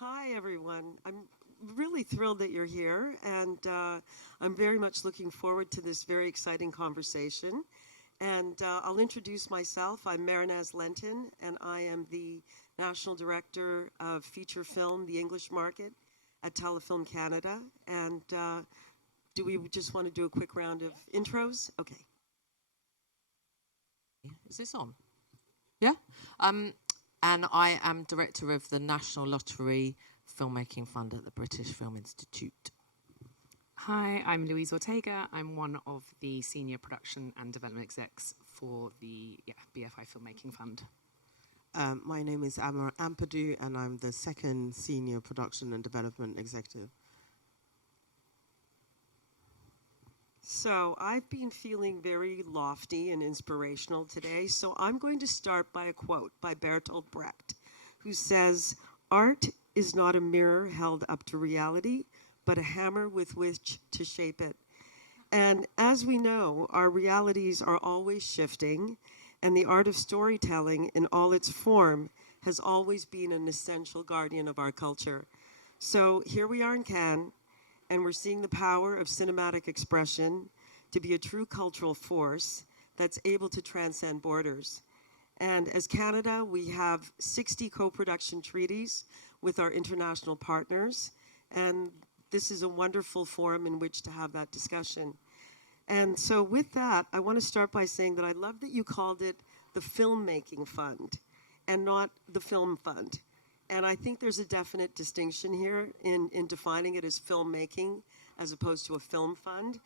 Hi, everyone. I'm really thrilled that you're here, and I'm very much looking forward to this very exciting conversation. And I'll introduce myself. I'm Mehernaz Lentin, and I am the National Director of Feature Film, the English market at Telefilm Canada. And do we just want to do a quick round of intros? Okay. Is this on? Yeah? And I am director of the National Lottery Filmmaking Fund at the British Film Institute. Hi, I'm Louise Ortega. I'm one of the senior production and development execs for the BFI Filmmaking Fund. My name is Ampadu, and I'm the second senior production and development executive. So I've been feeling very lofty and inspirational today, so I'm going to start by a quote by Bertolt Brecht, who says, "Art is not a mirror held up to reality, but a hammer with which to shape it." And as we know, our realities are always shifting, and the art of storytelling in all its form has always been an essential guardian of our culture. So here we are in Cannes, and we're seeing the power of cinematic expression to be a true cultural force that's able to transcend borders. And as Canada, we have 60 co-production treaties with our international partners, and this is a wonderful forum in which to have that discussion. And so with that, I want to start by saying that I love that you called it the Filmmaking Fund and not the Film Fund. And I think there's a definite distinction here in defining it as filmmaking as opposed to a film fund.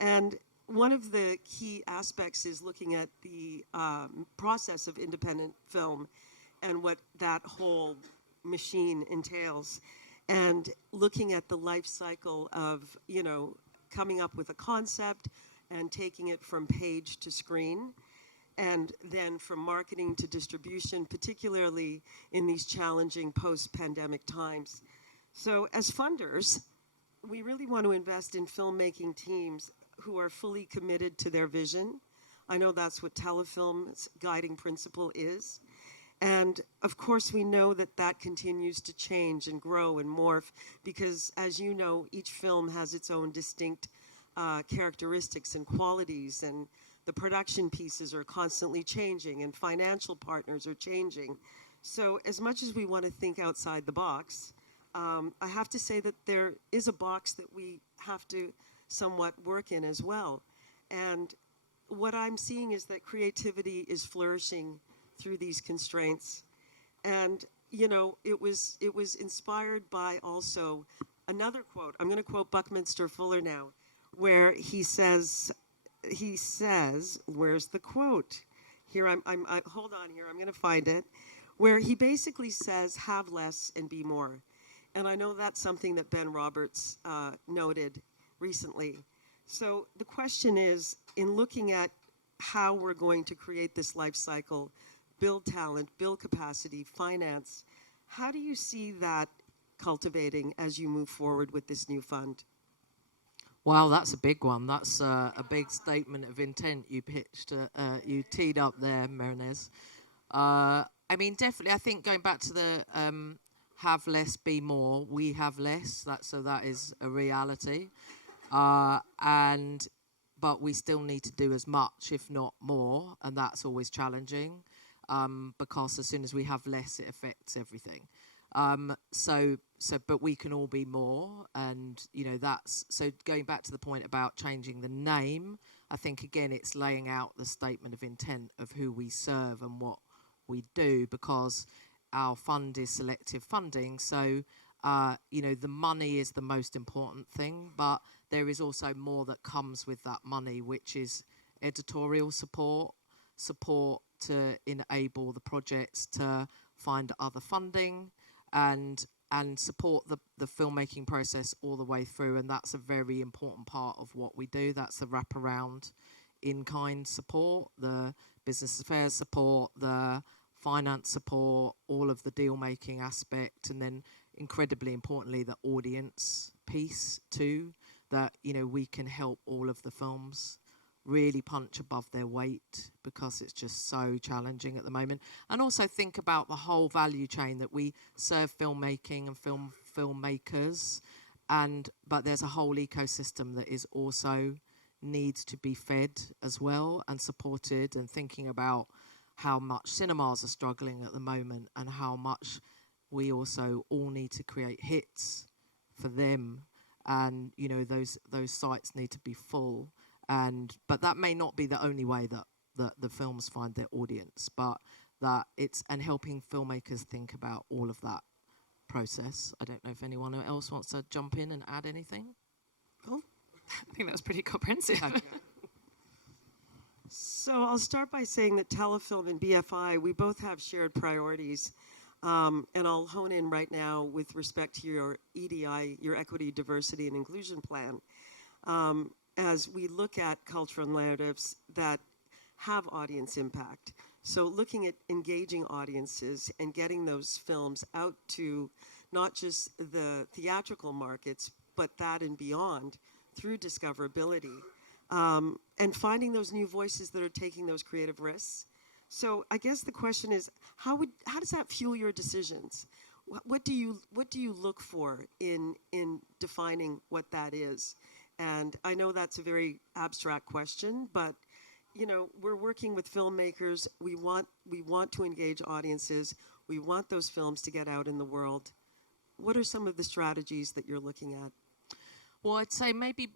And one of the key aspects is looking at the process of independent film and what that whole machine entails, and looking at the life cycle of, coming up with a concept and taking it from page to screen, and then from marketing to distribution, particularly in these challenging post-pandemic times. So as funders, we really want to invest in filmmaking teams who are fully committed to their vision. I know that's what Telefilm's guiding principle is. And of course, we know that that continues to change and grow and morph because, as you know, each film has its own distinct characteristics and qualities, and the production pieces are constantly changing and financial partners are changing. So as much as we want to think outside the box, I have to say that there is a box that we have to somewhat work in as well. And what I'm seeing is that creativity is flourishing through these constraints. And, it was inspired by also another quote. I'm going to quote Buckminster Fuller now, where he says, where's the quote? Here, hold on here, I'm going to find it, where he basically says, have less and be more. And I know that's something that Ben Roberts noted recently. So the question is, in looking at how we're going to create this life cycle, build talent, build capacity, finance, how do you see that cultivating as you move forward with this new fund? Wow, that's a big one. That's a big statement of intent you pitched, you teed up there, Mehernaz. Definitely, I think going back to the have less, be more, we have less, that is a reality. But we still need to do as much, if not more, and that's always challenging because as soon as we have less, it affects everything. But we can all be more, and so going back to the point about changing the name, I think again it's laying out the statement of intent of who we serve and what we do, because our fund is selective funding, so the money is the most important thing, but there is also more that comes with that money, which is editorial support to enable the projects to find other funding, and support the filmmaking process all the way through. And that's a very important part of what we do. That's the wraparound in-kind support, the business affairs support, the finance support, all of the deal-making aspect, and then incredibly importantly, the audience piece too, that, we can help all of the films really punch above their weight because it's just so challenging at the moment. And also think about the whole value chain that we serve filmmaking and filmmakers, but there's a whole ecosystem that is also needs to be fed as well and supported, and thinking about how much cinemas are struggling at the moment and how much we also all need to create hits for them, and you know those sites need to be full, but that may not be the only way that the films find their audience, but that it's and helping filmmakers think about all of that process. I don't know if anyone else wants to jump in and add anything. Oh, I think that was pretty comprehensive. So I'll start by saying that Telefilm and BFI, we both have shared priorities. And I'll hone in right now with respect to your EDI, your Equity, Diversity, and Inclusion Plan. As we look at cultural narratives that have audience impact. So looking at engaging audiences and getting those films out to not just the theatrical markets, but that and beyond through discoverability. And finding those new voices that are taking those creative risks. So I guess the question is, how does that fuel your decisions? What do you look for in defining what that is? And I know that's a very abstract question, but you know, we're working with filmmakers. We want to engage audiences. We want those films to get out in the world. What are some of the strategies that you're looking at? Well, I'd say maybe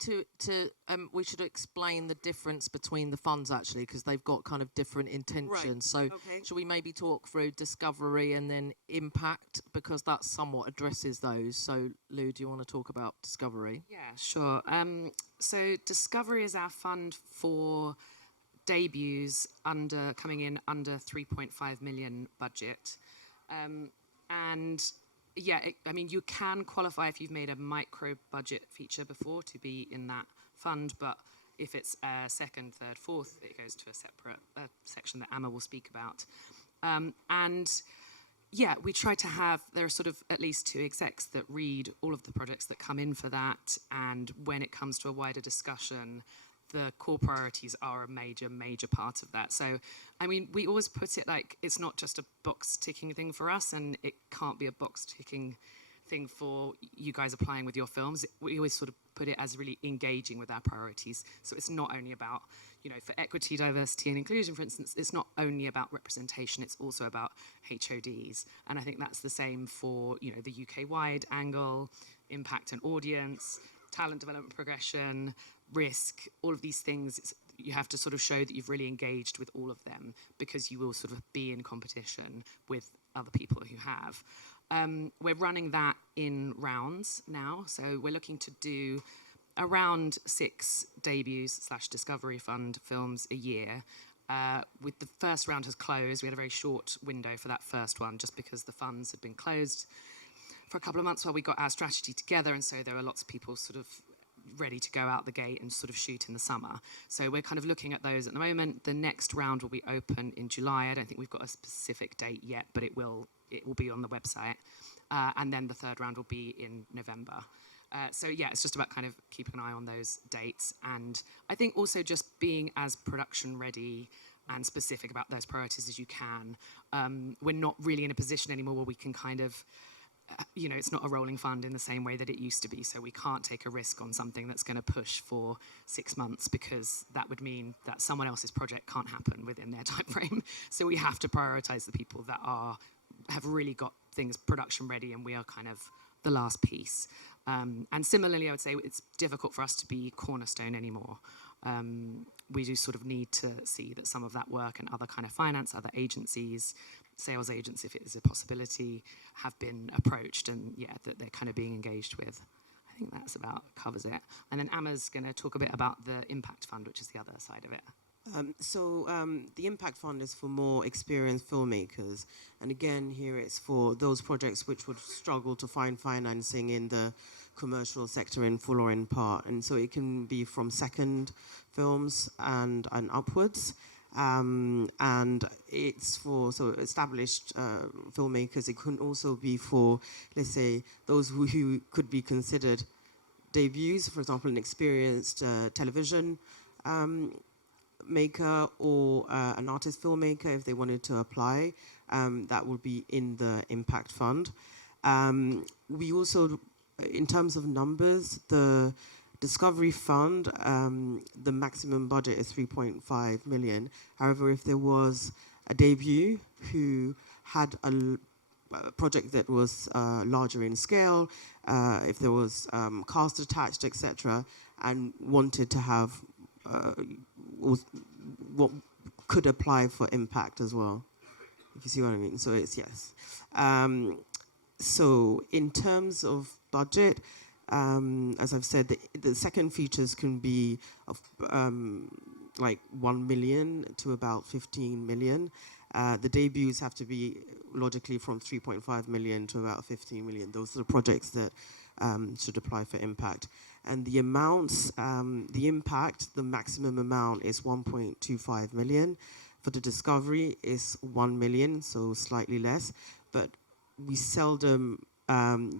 to we should explain the difference between the funds actually, because they've got kind of different intentions. Right. So Okay. should we maybe talk through discovery and then impact, because that somewhat addresses those. So Lou, do you want to talk about discovery? Yeah, sure. So Discovery is our fund for debuts coming in under 3.5 million budget. And yeah, I mean, you can qualify if you've made a micro budget feature before to be in that fund, but if it's second, third, fourth, it goes to a separate section that Amma will speak about. And yeah, we try to have, there are sort of at least 2 execs that read all of the projects that come in for that, and when it comes to a wider discussion, the core priorities are a major part of that. So, I mean, we always put it like it's not just a box ticking thing for us, and it can't be a box ticking thing for you guys applying with your films. We always sort of put it as really engaging with our priorities. So it's not only about, you know, for equity, diversity and inclusion, for instance, it's not only about representation, it's also about HODs. And I think that's the same for, you know, the UK-wide angle, impact and audience, talent development progression, risk, all of these things. You have to sort of show that you've really engaged with all of them, because you will sort of be in competition with other people who have. We're running that in rounds now, so we're looking to do around 6 debuts / Discovery Fund films a year. With the first round has closed, we had a very short window for that first one, just because the funds had been closed for a couple of months while we got our strategy together, and so there were lots of people sort of ready to go out the gate and sort of shoot in the summer. So we're kind of looking at those at the moment. The next round will be open in July. I don't think we've got a specific date yet, but it will be on the website. And then the third round will be in November. So yeah, it's just about kind of keeping an eye on those dates. And I think also just being as production ready and specific about those priorities as you can. We're not really in a position anymore where we can kind of, you know, it's not a rolling fund in the same way that it used to be, so we can't take a risk on something that's going to push for 6 months, because that would mean that someone else's project can't happen within their time frame. So we have to prioritize the people that have really got things production ready, and we are kind of the last piece. And similarly, I would say it's difficult for us to be cornerstone anymore. We do sort of need to see that some of that work and other kind of finance, other agencies, sales agents, if it is a possibility, have been approached, and yeah, that they're kind of being engaged with. I think that's about covers it. And then Amma's going to talk a bit about the Impact Fund, which is the other side of it. The Impact Fund is for more experienced filmmakers. And again, here it's for those projects which would struggle to find financing in the commercial sector in full or in part. And so it can be from second films and upwards. And it's for established filmmakers. It can also be for, let's say, those who could be considered debuts, for example, an experienced television maker or an artist filmmaker, if they wanted to apply, that would be in the impact fund. We also, in terms of numbers, the Discovery Fund, the maximum budget is 3.5 million. However, if there was a debut who had a project that was larger in scale, if there was cast attached, etc., and wanted to have what could apply for impact as well, if you see what I mean. So it's yes. So in terms of budget, as I've said, the second features can be of like 1 million to about 15 million. The debuts have to be logically from 3.5 million to about 15 million. Those are the projects that should apply for impact. And the amounts, the impact, the maximum amount is 1.25 million. For the discovery is 1 million, so slightly less. But we seldom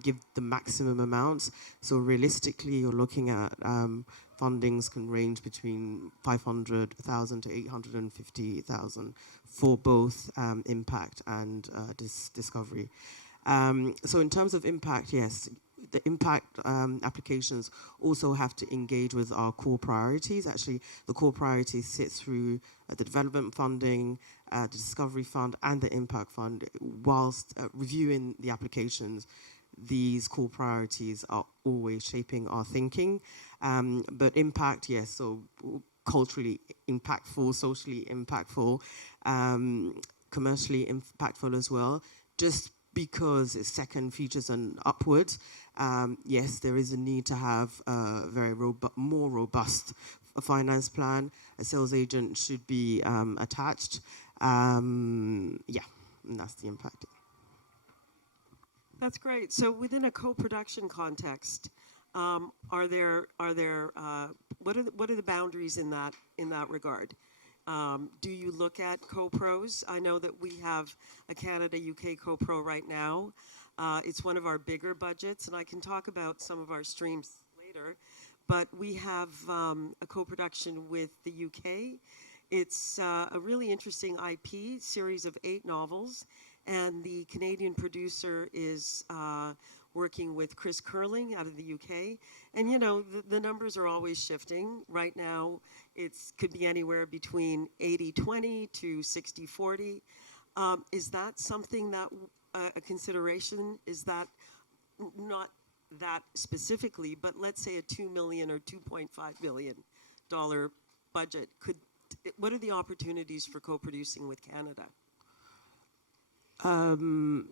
give the maximum amounts. So realistically, you're looking at fundings can range between 500,000 to 850,000 for both impact and discovery. So in terms of impact, yes, the impact applications also have to engage with our core priorities. Actually, the core priorities sit through the development funding, the discovery fund, and the impact fund. Whilst reviewing the applications, these core priorities are always shaping our thinking. But impact, yes, so culturally impactful, socially impactful, commercially impactful as well. Just because it's second features and upwards, yes, there is a need to have a very more robust finance plan. A sales agent should be attached. Yeah, and that's the impact. That's great. So within a co-production context, what are the boundaries in that regard? Do you look at co-pros? I know that we have a Canada UK co-pro right now. It's one of our bigger budgets, and I can talk about some of our streams later. But we have a co-production with the UK. It's a really interesting IP, series of 8 novels, and the Canadian producer is working with Chris Curling out of the UK. And you know, the numbers are always shifting. Right now, it could be anywhere between 80-20 to 60-40. Is that something that a consideration? Is that not that specifically, but let's say a $2 million or $2.5 million budget? What are the opportunities for co-producing with Canada?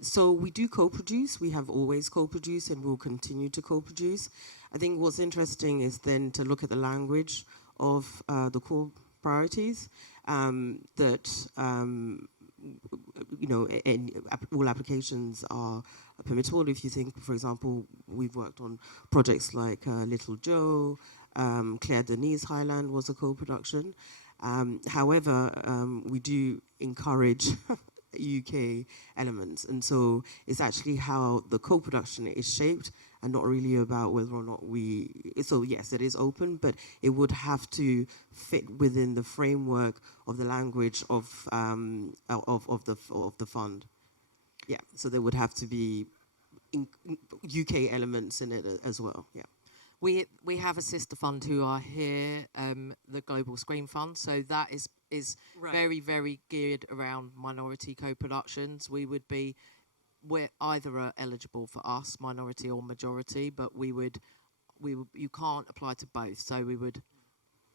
So we do co-produce. We have always co-produced and will continue to co-produce. I think what's interesting is then to look at the language of the core priorities that, you know, all applications are permissible. If you think, for example, we've worked on projects like Little Joe, Claire Denis' Highland was a co-production. However, we do encourage UK elements, and so it's actually how the co-production is shaped and not really about whether or not so yes, it is open, but it would have to fit within the framework of the language of the fund. Yeah, so there would have to be UK elements in it as well. Yeah. We have a sister fund who are here, the Global Screen Fund. So that is right. Very, very geared around minority co-productions. We're either eligible for us, minority or majority, but you can't apply to both. So we would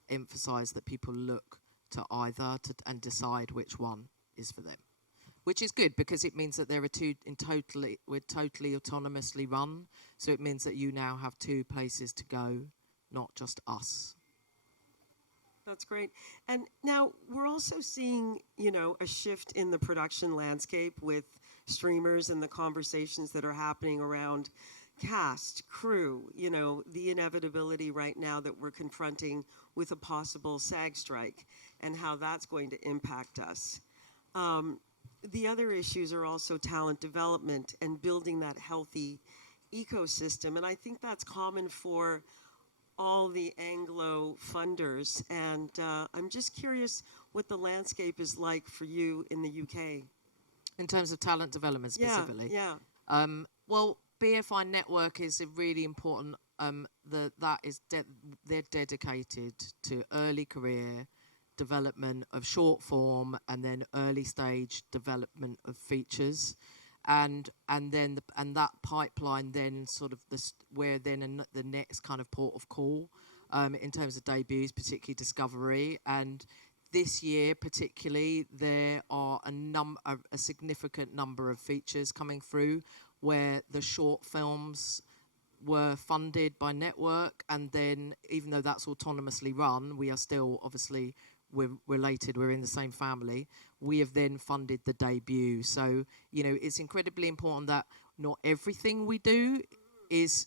emphasise that people look to either and decide which one is for them, which is good because it means that there are we're totally autonomously run. So it means that you now have 2 places to go, not just us. That's great. And now we're also seeing, you know, a shift in the production landscape with streamers and the conversations that are happening around cast, crew, you know, the inevitability right now that we're confronting with a possible SAG strike and how that's going to impact us. The other issues are also talent development and building that healthy ecosystem. And I think that's common for all the Anglo funders, and I'm just curious what the landscape is like for you in the UK. In terms of talent development specifically? Yeah. Well, BFI Network is a really important, they're dedicated to early career development of short form and then early stage development of features. And that pipeline then sort of the next kind of port of call in terms of debuts, particularly Discovery. And this year particularly, there are a significant number of features coming through where the short films were funded by Network, and then even though that's autonomously run, we are still obviously we're related, we're in the same family, we have then funded the debut. So, it's incredibly important that not everything we do is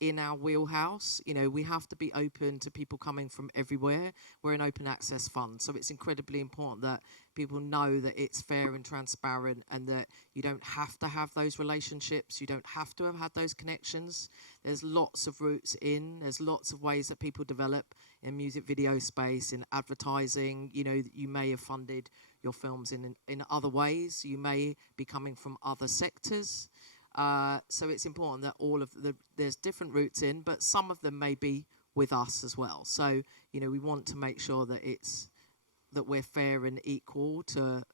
in our wheelhouse. We have to be open to people coming from everywhere. We're an open access fund, so it's incredibly important that people know that it's fair and transparent, and that you don't have to have those relationships, you don't have to have had those connections. There's lots of routes in, there's lots of ways that people develop in music video space, in advertising. You may have funded your films in other ways, you may be coming from other sectors. So it's important that there's different routes in, but some of them may be with us as well. So, we want to make sure that we're fair and equal to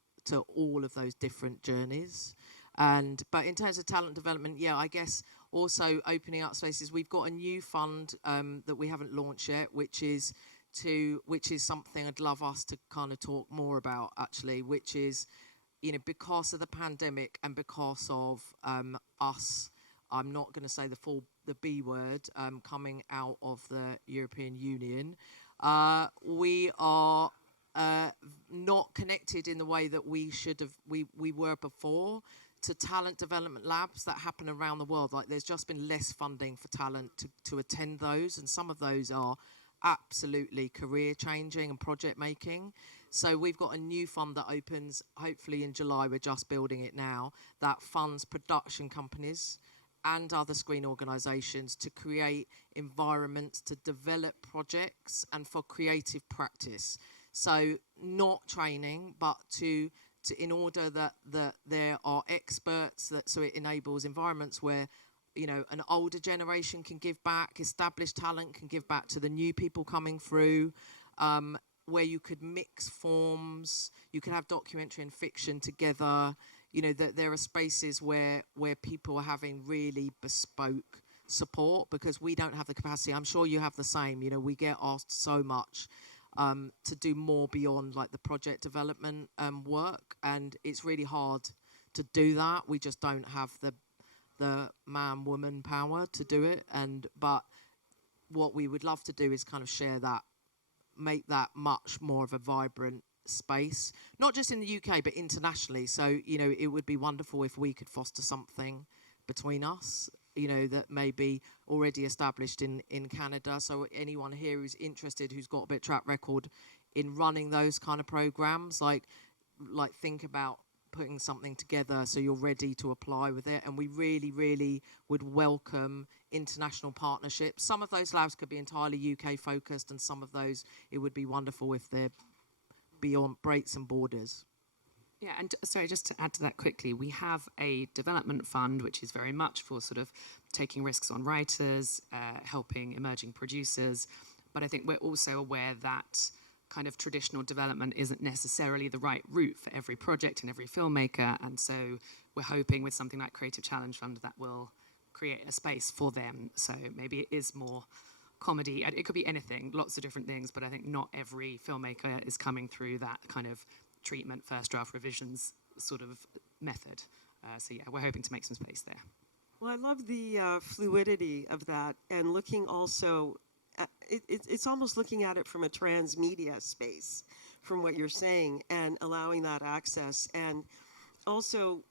all of those different journeys. But in terms of talent development, I guess also opening up spaces. We've got a new fund that we haven't launched yet, which is something I'd love us to kind of talk more about, actually, which is, because of the pandemic and because of us, I'm not going to say the B word, coming out of the European Union, we are not connected in the way that we were before to talent development labs that happen around the world. Like, there's just been less funding for talent to attend those, and some of those are absolutely career changing and project making. So we've got a new fund that opens hopefully in July, we're just building it now, that funds production companies and other screen organisations to create environments to develop projects and for creative practice. So not training, but to in order that there are experts, so it enables environments where an older generation can give back, established talent can give back to the new people coming through, where you could mix forms, you could have documentary and fiction together. That there are spaces where people are having really bespoke support because we don't have the capacity. I'm sure you have the same. We get asked so much to do more beyond like the project development work, and it's really hard to do that. We just don't have the man-woman power to do it. But what we would love to do is kind of share that, make that much more of a vibrant space, not just in the UK but internationally. So it would be wonderful if we could foster something between us, that may be already established in Canada. So anyone here who's interested, who's got a bit of track record in running those kind of programs, like think about putting something together so you're ready to apply with it. And we really, really would welcome international partnerships. Some of those labs could be entirely UK focused, and some of those, it would be wonderful if they're beyond breaks and borders. Yeah, and sorry, just to add to that quickly, we have a development fund which is very much for sort of taking risks on writers, helping emerging producers, but I think we're also aware that kind of traditional development isn't necessarily the right route for every project and every filmmaker, and so we're hoping with something like Creative Challenge Fund that will create a space for them. So maybe it is more comedy, it could be anything, lots of different things, but I think not every filmmaker is coming through that kind of treatment, first draft revisions sort of method. So yeah, we're hoping to make some space there. Well, I love the fluidity of that, and looking also, it's almost looking at it from a transmedia space, from what you're saying, and allowing that access. And also,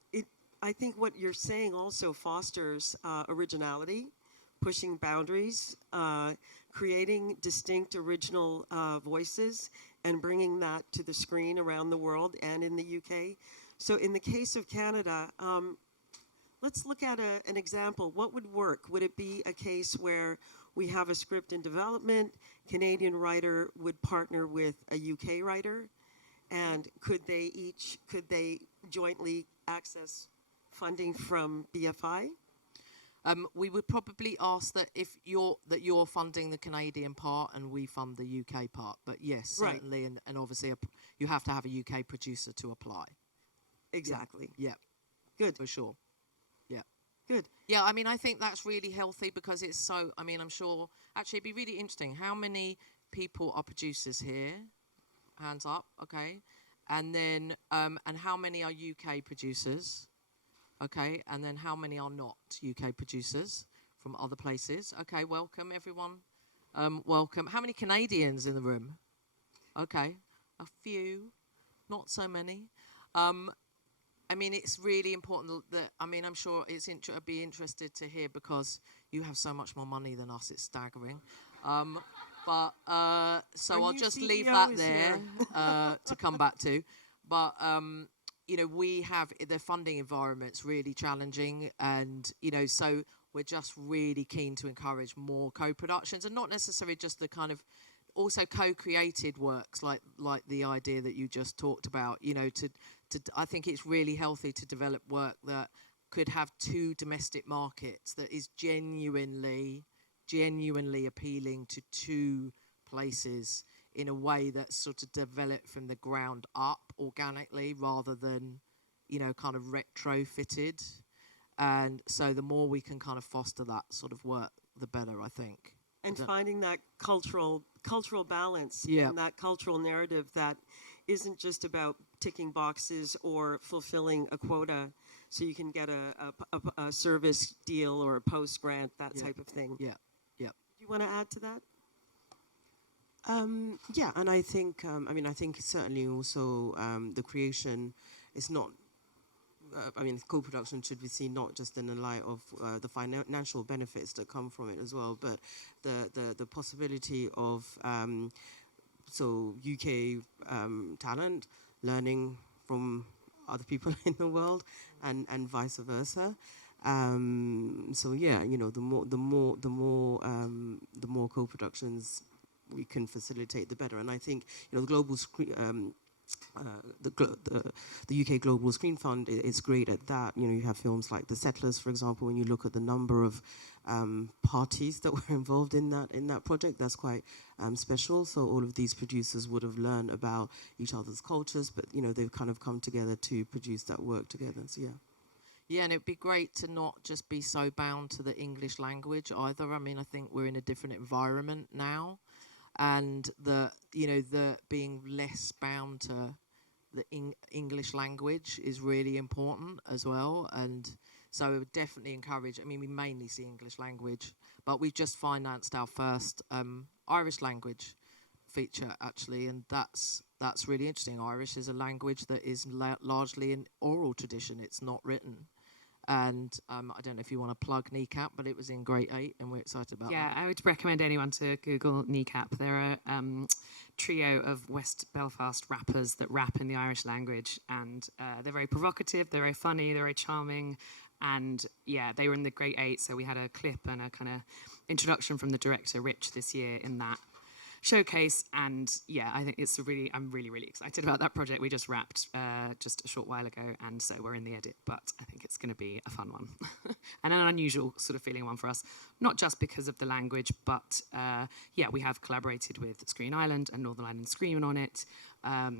I think what you're saying also fosters originality, pushing boundaries, creating distinct original voices, and bringing that to the screen around the world and in the UK. So in the case of Canada, let's look at an example. What would work? Would it be a case where we have a script in development. Canadian writer would partner with a UK writer, and could they jointly access funding from BFI? We would probably ask that if you're funding the Canadian part and we fund the UK part. But yes, certainly, right. and obviously you have to have a UK producer to apply. Exactly. Yeah. Good. For sure. Yeah. Good. Yeah, I mean, I think that's really healthy because it's so, I mean, I'm sure, actually it'd be really interesting. How many people are producers here? Hands up, okay. And then, and how many are UK producers? Okay, and then how many are not UK producers from other places? Okay, welcome everyone. Welcome. How many Canadians in the room? Okay, a few, not so many. I mean, it's really important that, I mean, I'm sure I'd be interested to hear because you have so much more money than us, it's staggering. So I'll just leave that there to come back to. But, you know, we have the funding environment's really challenging, and, you know, so we're just really keen to encourage more co-productions, and not necessarily just the kind of also co-created works like the idea that you just talked about, you know, I think it's really healthy to develop work that could have two domestic markets, that is genuinely appealing to two places in a way that's sort of developed from the ground up organically rather than, you know, kind of retrofitted. And so the more we can kind of foster that sort of work, the better, I think. And finding that cultural balance yeah. and that cultural narrative that isn't just about ticking boxes or fulfilling a quota so you can get a service deal or a post grant, that yeah. type of thing. Yeah, yeah. Do you want to add to that? Yeah, and I think, I mean, I think certainly also the creation is not, I mean, co-production should be seen not just in the light of the financial benefits that come from it as well, but the possibility of so UK talent learning from other people in the world, and vice versa. So yeah, you know, the more co-productions we can facilitate, the better. And I think, you know, the global the UK Global Screen Fund is great at that. You know, you have films like The Settlers, for example. When you look at the number of parties that were involved in that project, that's quite special. So all of these producers would have learned about each other's cultures, but you know, they've kind of come together to produce that work together. So yeah. Yeah, and it'd be great to not just be so bound to the English language either. I mean, I think we're in a different environment now, and the being less bound to the English language is really important as well. And so I would definitely encourage, I mean, we mainly see English language, but we've just financed our first Irish language feature, actually, and that's really interesting. Irish is a language that is largely an oral tradition. It's not written. And I don't know if you want to plug Kneecap, but it was in grade 8, and we're excited about that. Yeah, I would recommend anyone to Google Kneecap. They're a trio of West Belfast rappers that rap in the Irish language, and they're very provocative, they're very funny, they're very charming, and yeah, they were in the grade 8, so we had a clip and a kind of introduction from the director, Rich, this year in that showcase. And yeah, I think I'm really excited about that project. We just wrapped just a short while ago, and so we're in the edit, but I think it's going to be a fun one and an unusual sort of feeling one for us, not just because of the language, but yeah, we have collaborated with Screen Ireland and Northern Ireland Screen on it.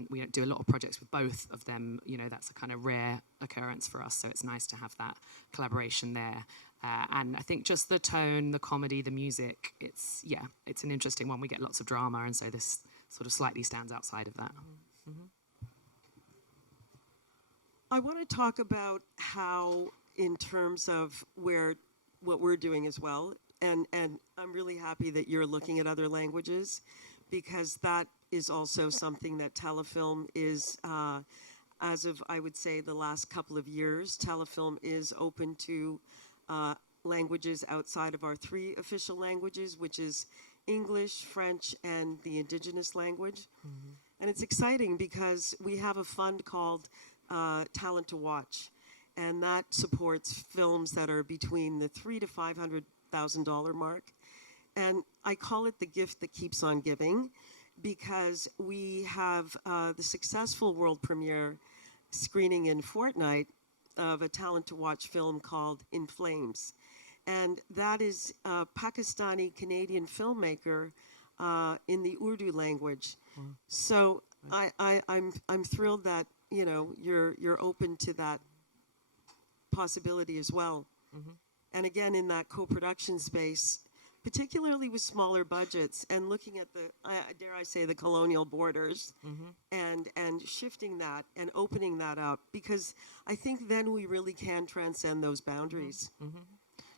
We do a lot of projects with both of them. You know, that's a kind of rare occurrence for us, so it's nice to have that collaboration there. And I think just the tone, the comedy, the music, it's an interesting one. We get lots of drama, and so this sort of slightly stands outside of that. Mm-hmm. I want to talk about how, in terms of what we're doing as well, and I'm really happy that you're looking at other languages, because that is also something that Telefilm is, as of, I would say, the last couple of years, Telefilm is open to languages outside of our 3 official languages, which is English, French, and the indigenous language. Mm-hmm. And it's exciting because we have a fund called Talent to Watch, and that supports films that are between the $300,000 to $500,000 mark. And I call it the gift that keeps on giving, because we have the successful world premiere screening in Fortnite of a talent to watch film called In Flames. And that is a Pakistani Canadian filmmaker in the Urdu language. So I'm thrilled that, you know, you're open to that possibility as well. And again, in that co-production space, particularly with smaller budgets and looking at the, dare I say, the colonial borders, and shifting that and opening that up, because I think then we really can transcend those boundaries.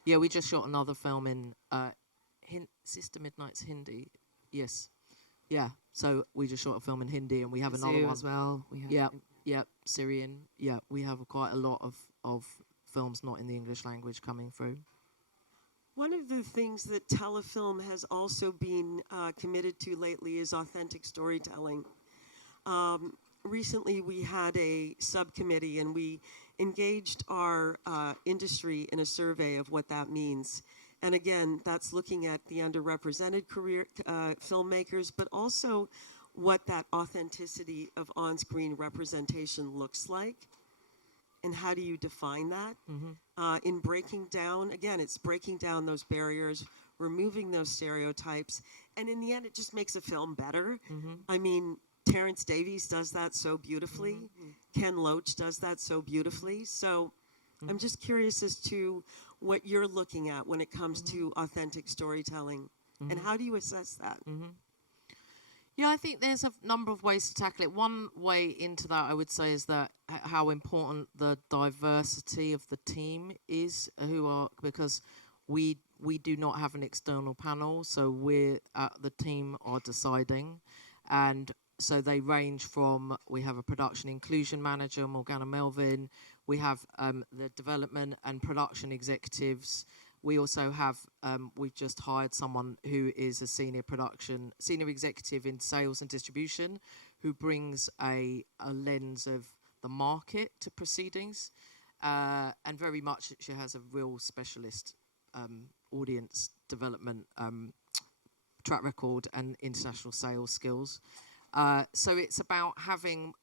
Yeah, we just shot another film in Sister Midnight's Hindi. Yes. Yeah, so we just shot a film in Hindi, and we have another one as well. We have Yeah, Syrian. Yeah, we have quite a lot of films not in the English language coming through. One of the things that Telefilm has also been committed to lately is authentic storytelling. Recently, we had a subcommittee, and we engaged our industry in a survey of what that means. And again, that's looking at the underrepresented career filmmakers, but also what that authenticity of on-screen representation looks like. And how do you define that? In breaking down, again, it's breaking down those barriers, removing those stereotypes, and in the end, it just makes a film better. I mean, Terrence Davies does that so beautifully. Ken Loach does that so beautifully. So I'm just curious as to what you're looking at when it comes to authentic storytelling, and how do you assess that? Yeah, I think there's a number of ways to tackle it. One way into that, I would say, is that how important the diversity of the team is, because we do not have an external panel, so the team are deciding, and so they range from, we have a production inclusion manager, Morgana Melvin, we have the development and production executives. We also have, we've just hired someone who is a senior executive in sales and distribution, who brings a lens of the market to proceedings, and very much she has a real specialist audience development track record and international sales skills. So it's about having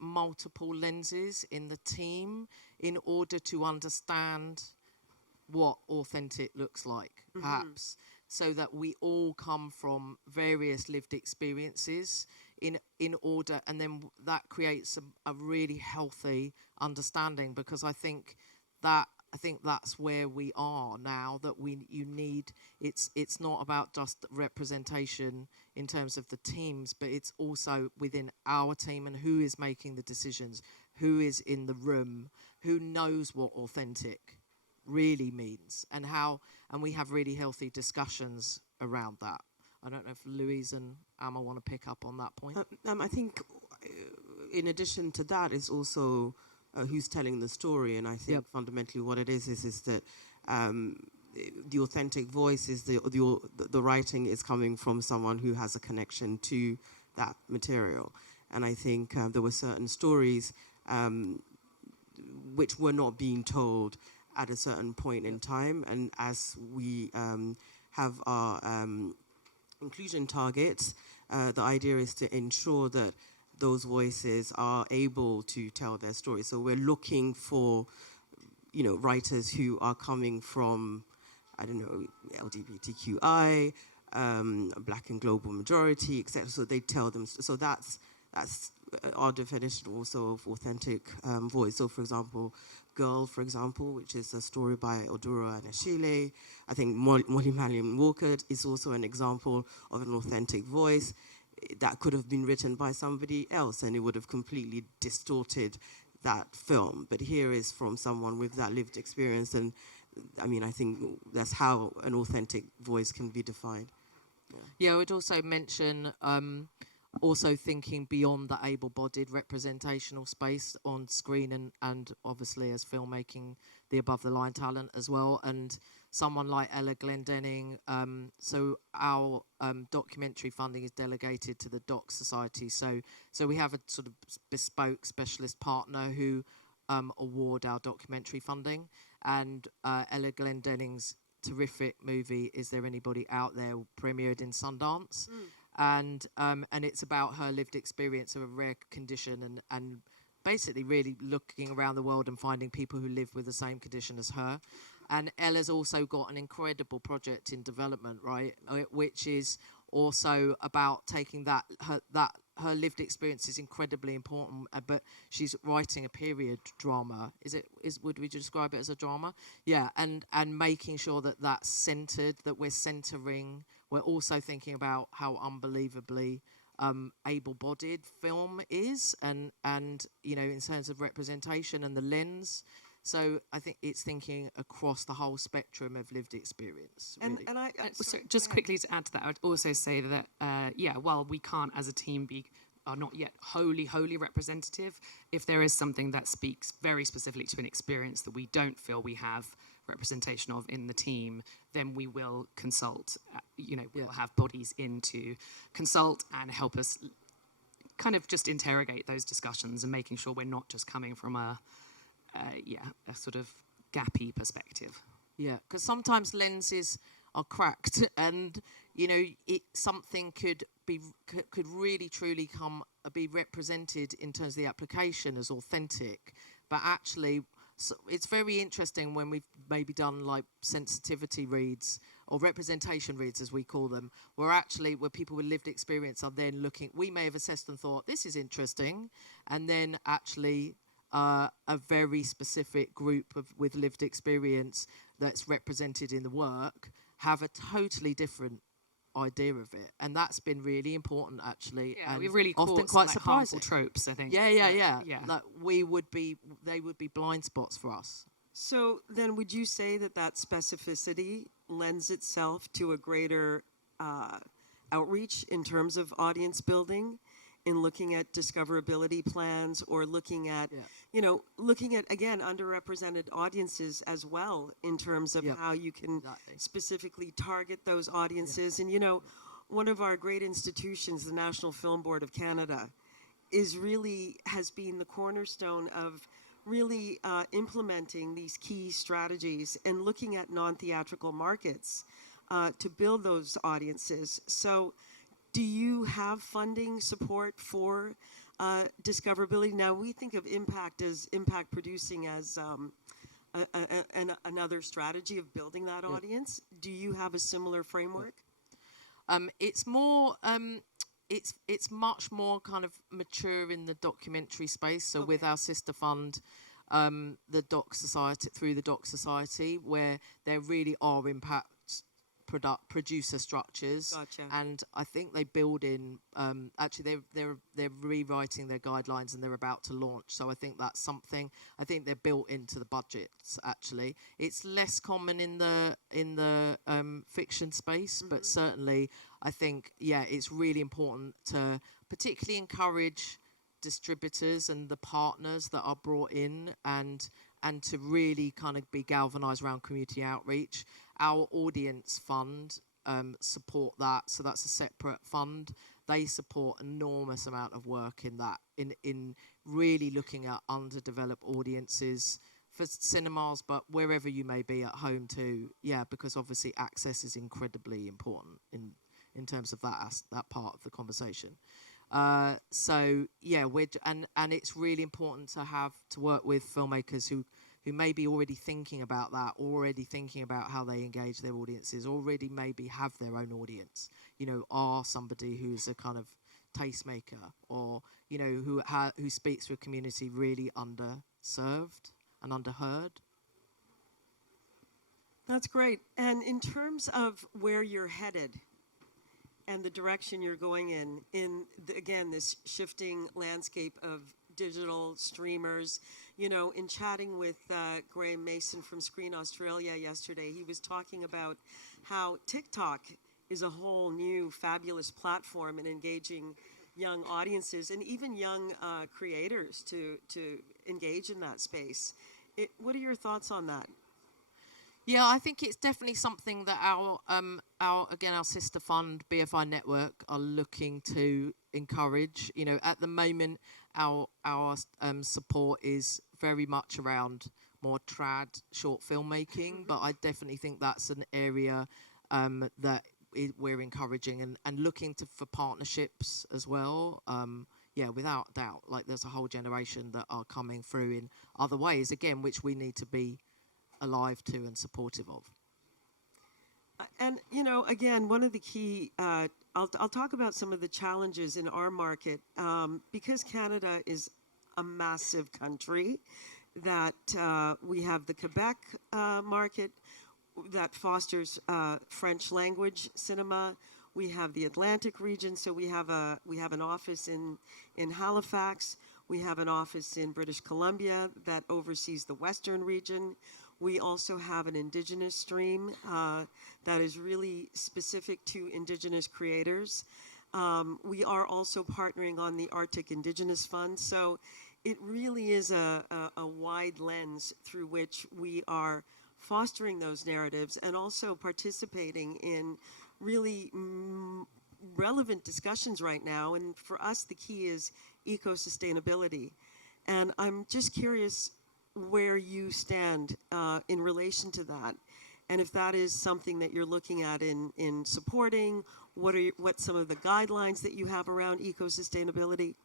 multiple lenses in the team in order to understand what authentic looks like, perhaps, so that we all come from various lived experiences in order, and then that creates a really healthy understanding, because I think that's where we are now, that it's not about just representation in terms of the teams, but it's also within our team and who is making the decisions, who is in the room, who knows what authentic really means, and we have really healthy discussions around that. I don't know if Louise and Amma want to pick up on that point. I think in addition to that is also who's telling the story, and I think fundamentally what it is that the authentic voice is the writing is coming from someone who has a connection to that material, and I think there were certain stories which were not being told at a certain point in time, and as we have our inclusion targets, the idea is to ensure that those voices are able to tell their story. So we're looking for, writers who are coming from, LGBTQI, Black and Global Majority, etc. So they tell them. So that's our definition also of authentic voice. So, for example, Girl, for example, which is a story by Odura Nashile. I think Molly Marion Walker is also an example of an authentic voice that could have been written by somebody else, and it would have completely distorted that film. But here is from someone with that lived experience, and I think that's how an authentic voice can be defined. Yeah, I would also mention also thinking beyond the able-bodied representational space on screen, and obviously as filmmaking, the above-the-line talent as well, and someone like Ella Glendenning. So our documentary funding is delegated to the Doc Society. So we have a sort of bespoke specialist partner who award our documentary funding, and Ella Glendenning's terrific movie, Is There Anybody Out There, premiered in Sundance. And it's about her lived experience of a rare condition and basically really looking around the world and finding people who live with the same condition as her. And Ella's also got an incredible project in development, right, which is also about taking her lived experience is incredibly important, but she's writing a period drama. Would we describe it as a drama? Yeah, and making sure that that's centered, that we're centering. We're also thinking about how unbelievably able-bodied film is, and you know, in terms of representation and the lens. So I think it's thinking across the whole spectrum of lived experience. Really. So just quickly to add to that, I would also say that while we can't as a team are not yet wholly representative, if there is something that speaks very specifically to an experience that we don't feel we have representation of in the team, then we will consult. We'll have bodies in to consult and help us kind of just interrogate those discussions and making sure we're not just coming from a sort of gappy perspective. Yeah, because sometimes lenses are cracked, and you know, something could really truly be represented in terms of the application as authentic, but actually, it's very interesting when we've maybe done like sensitivity reads or representation reads, as we call them, where people with lived experience are then looking. We may have assessed and thought this is interesting, and then actually. A very specific group with lived experience that's represented in the work have a totally different idea of it, and that's been really important actually. Yeah, and we've really often caught quite some, surprising harmful tropes, I think. Yeah. Like they would be blind spots for us. So then would you say that specificity lends itself to a greater outreach in terms of audience building, in looking at discoverability plans, or looking at, again, underrepresented audiences as well, in terms of how you can specifically target those audiences. And, one of our great institutions, the National Film Board of Canada, has been the cornerstone of really implementing these key strategies and looking at non-theatrical markets to build those audiences. So do you have funding support for discoverability? Now, we think of impact producing as another strategy of building that audience. Do you have a similar framework? It's more, it's much more kind of mature in the documentary space. So with our sister fund, the Doc Society, through the Doc Society, where there really are impact producer structures. Gotcha. And I think they build in. Actually, they're rewriting their guidelines and they're about to launch. So I think that's something. I think they're built into the budgets. Actually, it's less common in the fiction space, but certainly I think it's really important to particularly encourage distributors and the partners that are brought in and to really kind of be galvanized around community outreach. Our audience fund support that, so that's a separate fund. They support enormous amount of work in that, in really looking at underdeveloped audiences for cinemas, but wherever you may be at home too. Yeah, because obviously access is incredibly important in terms of that part of the conversation. So yeah, and it's really important to work with filmmakers who may be already thinking about that, already thinking about how they engage their audiences, already maybe have their own audience, are somebody who's a kind of tastemaker, or, who speaks to a community really underserved and underheard. That's great. And in terms of where you're headed and the direction you're going in again, this shifting landscape of digital streamers, in chatting with Graham Mason from Screen Australia yesterday, he was talking about how TikTok is a whole new fabulous platform in engaging young audiences and even young creators to engage in that space. What are your thoughts on that? Yeah, I think it's definitely something that our sister fund, BFI Network, are looking to encourage. At the moment, our support is very much around more trad short filmmaking, but I definitely think that's an area that we're encouraging and looking for partnerships as well. Yeah, without doubt, like there's a whole generation that are coming through in other ways, again, which we need to be alive to and supportive of. And, you know, again, one of the key, I'll talk about some of the challenges in our market, because Canada is a massive country, that we have the Quebec market that fosters French language cinema. We have the Atlantic region, so we have an office in Halifax. We have an office in British Columbia that oversees the Western region. We also have an Indigenous stream that is really specific to Indigenous creators. We are also partnering on the Arctic Indigenous Fund. So it really is a wide lens through which we are fostering those narratives and also participating in really relevant discussions right now. And for us, the key is eco-sustainability. And I'm just curious where you stand in relation to that, and if that is something that you're looking at in supporting. What some of the guidelines that you have around eco-sustainability?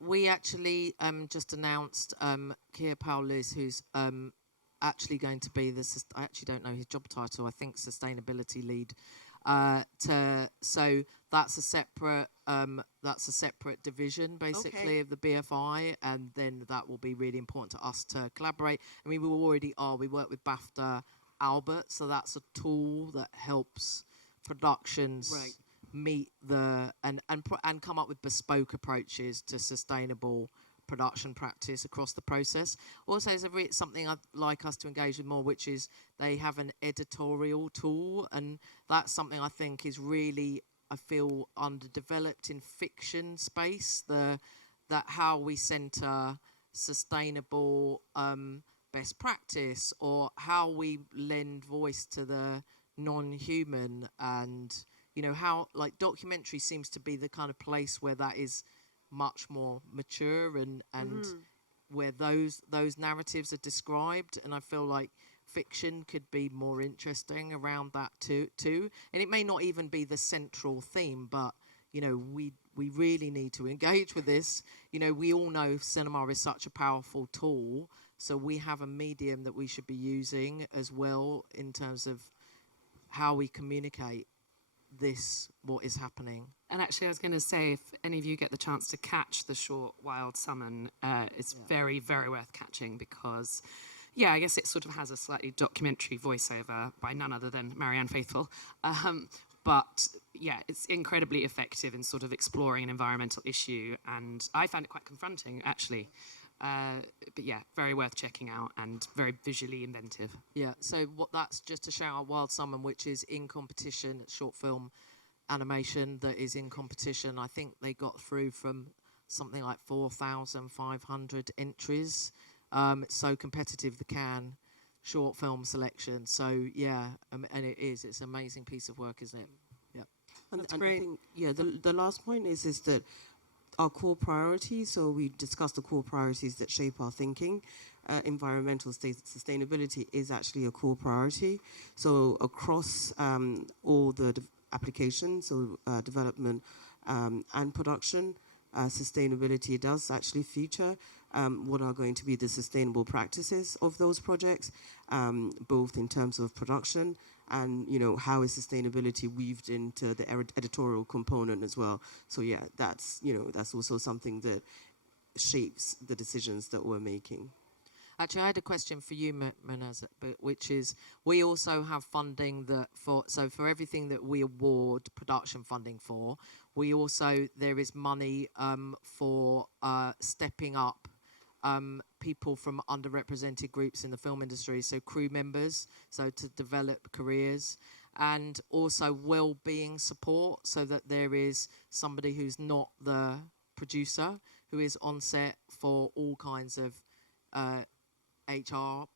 We actually just announced Keir Powless, who's actually going to be I actually don't know his job title, I think sustainability lead. So that's a separate division basically of the BFI, and then that will be really important to us to collaborate. I mean, we already are. We work with BAFTA Albert, so that's a tool that helps productions meet and come up with bespoke approaches to sustainable production practice across the process. Also, it's something I'd like us to engage with more, which is they have an editorial tool, and that's something I think is really, I feel, underdeveloped in fiction space. That how we centre sustainable best practice, or how we lend voice to the non-human, and you know how like documentary seems to be the kind of place where that is much more mature and where those narratives are described, and I feel like fiction could be more interesting around that too. And it may not even be the central theme, but you know we really need to engage with this. You know, we all know cinema is such a powerful tool, so we have a medium that we should be using as well in terms of how we communicate what is happening. And actually, I was going to say, if any of you get the chance to catch the short Wild Summon, it's very, very worth catching because, yeah, I guess it sort of has a slightly documentary voiceover by none other than Marianne Faithfull. But, yeah, it's incredibly effective in sort of exploring an environmental issue, and I found it quite confronting, actually. But yeah, very worth checking out and very visually inventive. Yeah, so that's just to shout out Wild Summon, which is in competition. It's short film animation that is in competition. I think they got through from something like 4,500 entries. It's so competitive, the Cannes short film selection. So yeah, and it's an amazing piece of work, isn't it? Yeah, That's great. I think, the last point is that our core priorities, so we discussed the core priorities that shape our thinking. Environmental sustainability is actually a core priority. So across all the applications, so development and production, sustainability does actually feature what are going to be the sustainable practices of those projects, both in terms of production and, you know, how is sustainability weaved into the editorial component as well. So yeah, that's also something that shapes the decisions that we're making. Actually, I had a question for you, Mehernaz, which is we also have funding for everything that we award production funding for, there is money for stepping up people from underrepresented groups in the film industry, so crew members, so to develop careers, and also well-being support, so that there is somebody who's not the producer, who is on set for all kinds of HR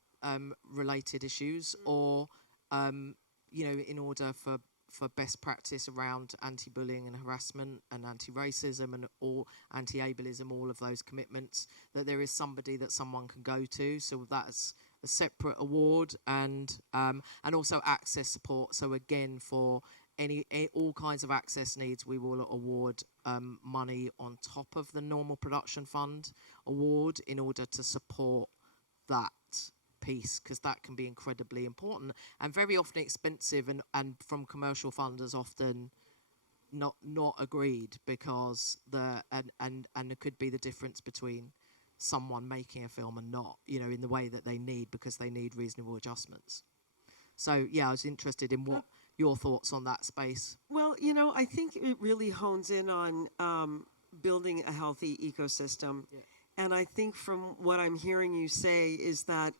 related issues, or you know, in order for for best practice around anti-bullying and harassment and anti-racism and all anti-ableism, all of those commitments, that there is somebody that someone can go to. So that's a separate award, and also access support. So again, for all kinds of access needs, we will award money on top of the normal production fund award in order to support that piece, because that can be incredibly important and very often expensive, and from commercial funders often not agreed, because and there could be the difference between someone making a film and not, in the way that they need, because they need reasonable adjustments. So yeah, I was interested in what your thoughts on that space. Well, I think it really hones in on building a healthy ecosystem. Yeah. And I think from what I'm hearing you say is that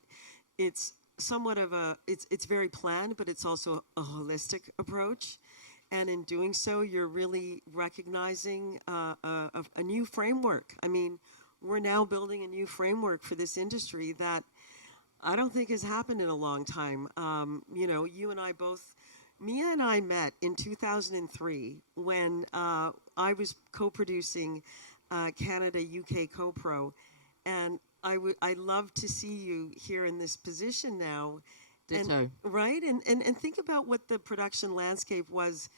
it's somewhat of it's very planned, but it's also a holistic approach. And in doing so, you're really recognizing a new framework. I mean, we're now building a new framework for this industry that I don't think has happened in a long time. You and I both, Mia and I met in 2003 when I was co-producing Canada UK Co-Pro, and I love to see you here in this position now. Ditto. Right? And think about what the production landscape was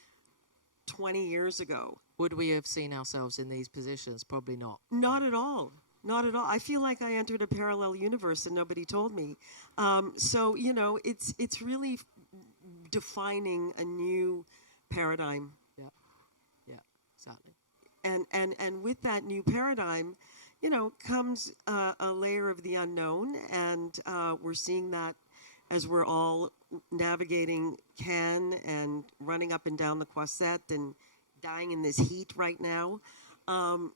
20 years ago. Would we have seen ourselves in these positions? Probably not. Not at all. Not at all. I feel like I entered a parallel universe and nobody told me. So, it's really defining a new paradigm. Yeah, exactly. And with that new paradigm, comes a layer of the unknown, and we're seeing that as we're all navigating Cannes and running up and down the Croisette and dying in this heat right now.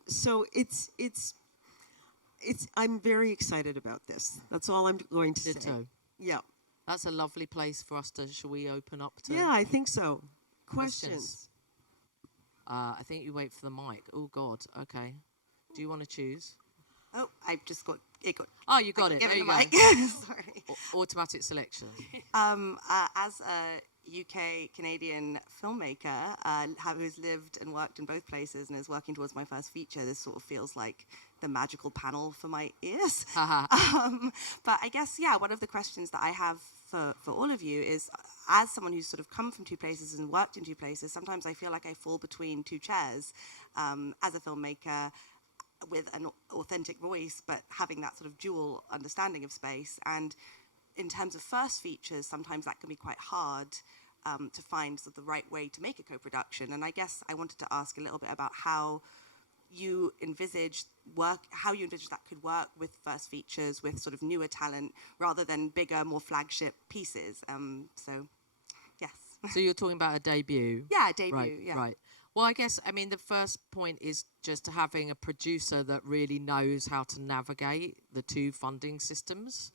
So it's I'm very excited about this. That's all I'm going to say. Yeah. That's a lovely place for us to, shall we open up to? Yeah, I think so. Questions? I think you wait for the mic. Oh, God. Okay. Do you want to choose? Oh, I've just got it. Oh, you got it. There you go. Sorry. Automatic selection. As a UK Canadian filmmaker who's lived and worked in both places and is working towards my first feature, this sort of feels like the magical panel for my ears. But I guess, one of the questions that I have for all of you is, as someone who's sort of come from two places and worked in two places, sometimes I feel like I fall between two chairs as a filmmaker with an authentic voice, but having that sort of dual understanding of space. And in terms of first features, sometimes that can be quite hard to find sort of the right way to make a co-production. And I guess I wanted to ask a little bit about how you envisage that could work with first features, with sort of newer talent, rather than bigger, more flagship pieces. So, yes. So you're talking about a debut? Yeah, a debut, right, yeah. Right. Well, I guess, the first point is just having a producer that really knows how to navigate the two funding systems,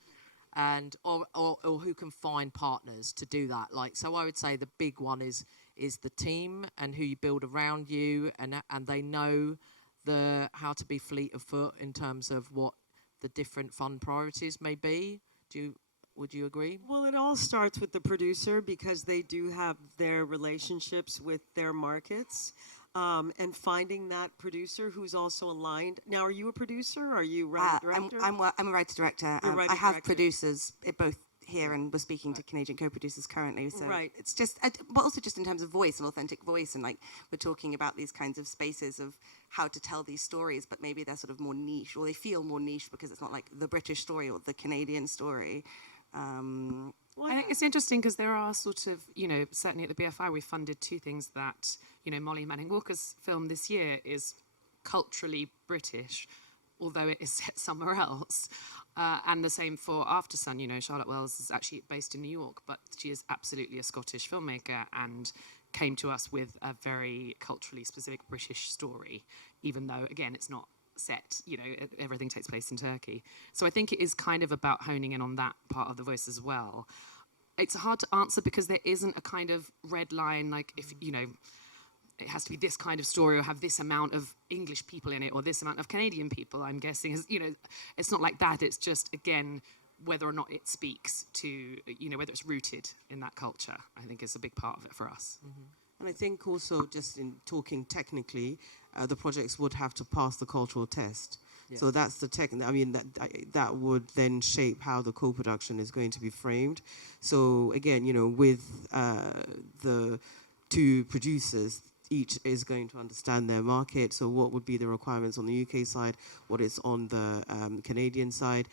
and or who can find partners to do that. So I would say the big one is the team and who you build around you, and they know how to be fleet of foot in terms of what the different fund priorities may be. Would you agree? Well, it all starts with the producer, because they do have their relationships with their markets, and finding that producer who's also aligned. Now, are you a producer, or are you writer-director? I'm a writer-director. I have producers both here, and we're speaking to Canadian co-producers currently. So right. It's just, but also just in terms of voice and authentic voice, and we're talking about these kinds of spaces of how to tell these stories, but maybe they're sort of more niche, or they feel more niche because it's not like the British story or the Canadian story. I think it's interesting because there are sort of, certainly at the BFI, we funded two things that, Molly Manning Walker's film this year is culturally British, although it is set somewhere else. And the same for Aftersun. Charlotte Wells is actually based in New York, but she is absolutely a Scottish filmmaker and came to us with a very culturally specific British story, even though, again, it's not set, everything takes place in Turkey. So I think it is kind of about honing in on that part of the voice as well. It's hard to answer because there isn't a kind of red line, like if, it has to be this kind of story or have this amount of English people in it or this amount of Canadian people, I'm guessing. It's not like that. It's just, again, whether or not it speaks to, whether it's rooted in that culture, I think is a big part of it for us. And I think also, just in talking technically, the projects would have to pass the cultural test. Yeah. So that's the that would then shape how the co-production is going to be framed. So again, with the two producers, each is going to understand their market. So what would be the requirements on the UK side, what is on the Canadian side.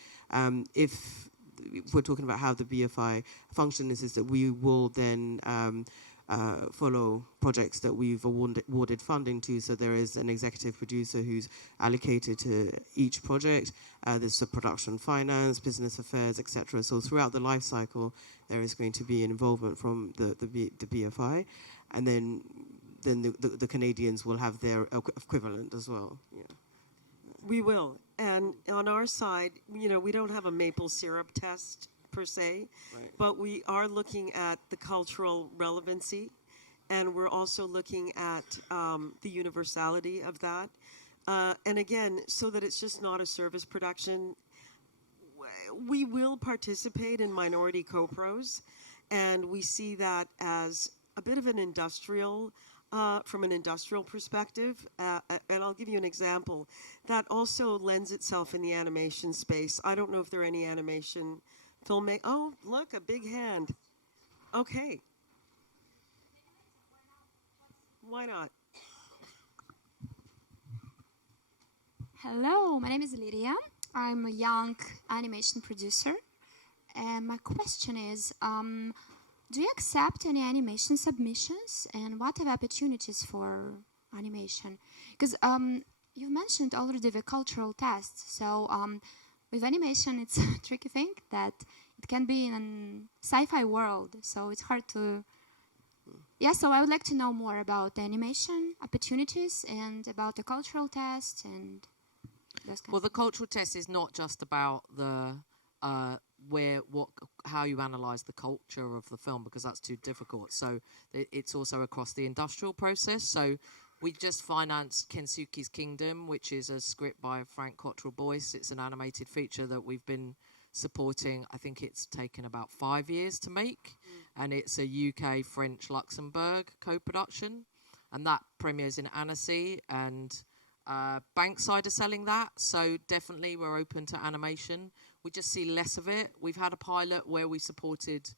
If we're talking about how the BFI function is that we will then follow projects that we've awarded funding to. So there is an executive producer who's allocated to each project. There's the production finance, business affairs, etc. So throughout the life cycle, there is going to be an involvement from the BFI. And then the Canadians will have their equivalent as well. Yeah. We will. And on our side, we don't have a maple syrup test per se, Right. but we are looking at the cultural relevancy, and we're also looking at the universality of that. And again, so that it's just not a service production, we will participate in minority co-pros, and we see that as a bit of an industrial, from an industrial perspective. And I'll give you an example that also lends itself in the animation space. I don't know if there are any animation filmmakers. Oh, look, a big hand. Okay. Why not? Hello, my name is Lydia. I'm a young animation producer. And my question is, do you accept any animation submissions, and what are the opportunities for animation? Because you mentioned already the cultural test. So with animation, it's a tricky thing that it can be in a sci-fi world. So it's hard to... Yeah, so I would like to know more about the animation opportunities and about the cultural test and those kinds. Well, the cultural test is not just about the how you analyse the culture of the film, because that's too difficult. So it's also across the industrial process. So we just financed Kensuke's Kingdom, which is a script by Frank Cottrell Boyce. It's an animated feature that we've been supporting. I think it's taken about 5 years to make, and it's a UK, French, Luxembourg co-production, and that premieres in Annecy, and Bankside are selling that. So definitely we're open to animation. We just see less of it. We've had a pilot where we supported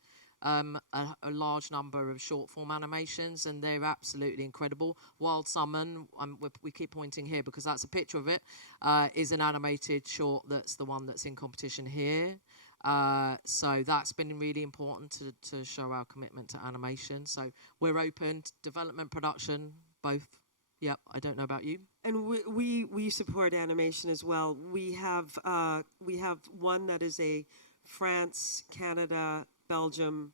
a large number of short form animations, and they're absolutely incredible. Wild Summon, we keep pointing here because that's a picture of it, is an animated short that's the one that's in competition here. So that's been really important to show our commitment to animation. So we're open to development, production, both. Yep, I don't know about you. And we support animation as well. We have one that is a France, Canada, Belgium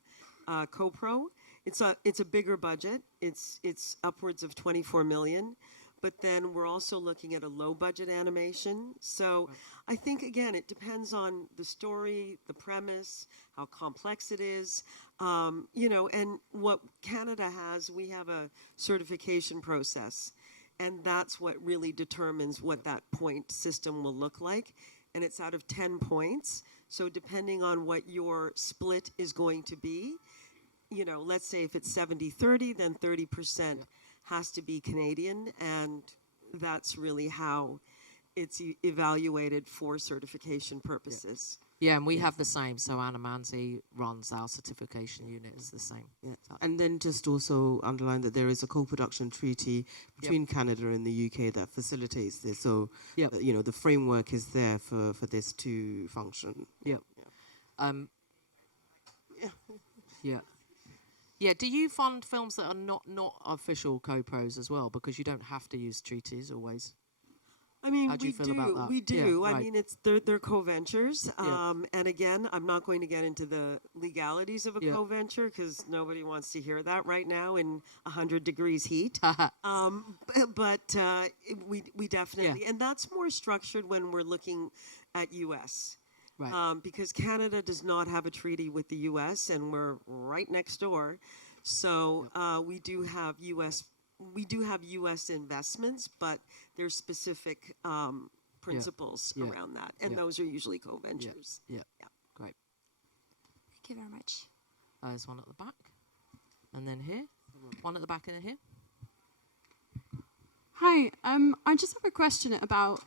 co-pro. It's a bigger budget. It's upwards of 24 million. But then we're also looking at a low budget animation. So I think again it depends on the story, the premise, how complex it is, and what Canada has. We have a certification process, and that's what really determines what that point system will look like. And it's out of 10 points. So depending on what your split is going to be, let's say if it's 70-30, then 30% has to be Canadian, and that's really how it's evaluated for certification purposes. Yeah, and we have the same. So Anna Manzi runs our certification unit is the same. Yeah. And then just also underline that there is a co-production treaty between Canada and the UK that facilitates this. So, the framework is there for this to function. Yeah. Yeah. Do you fund films that are not official co-pros as well? Because you don't have to use treaties always. I mean, How do you feel about that? We do. Yeah, I right. mean, they're co-ventures. And again, I'm not going to get into the legalities of a co-venture because nobody wants to hear that right now in 100 degrees heat. But we definitely, and that's more structured when we're looking at U.S. Right. Because Canada does not have a treaty with the U.S. and we're right next door. So we do have U.S. investments, but there's specific principles around that, and those are usually co-ventures. Yeah. Great. Thank you very much. There's one at the back, and then here, one at the back, and then here. Hi, I just have a question about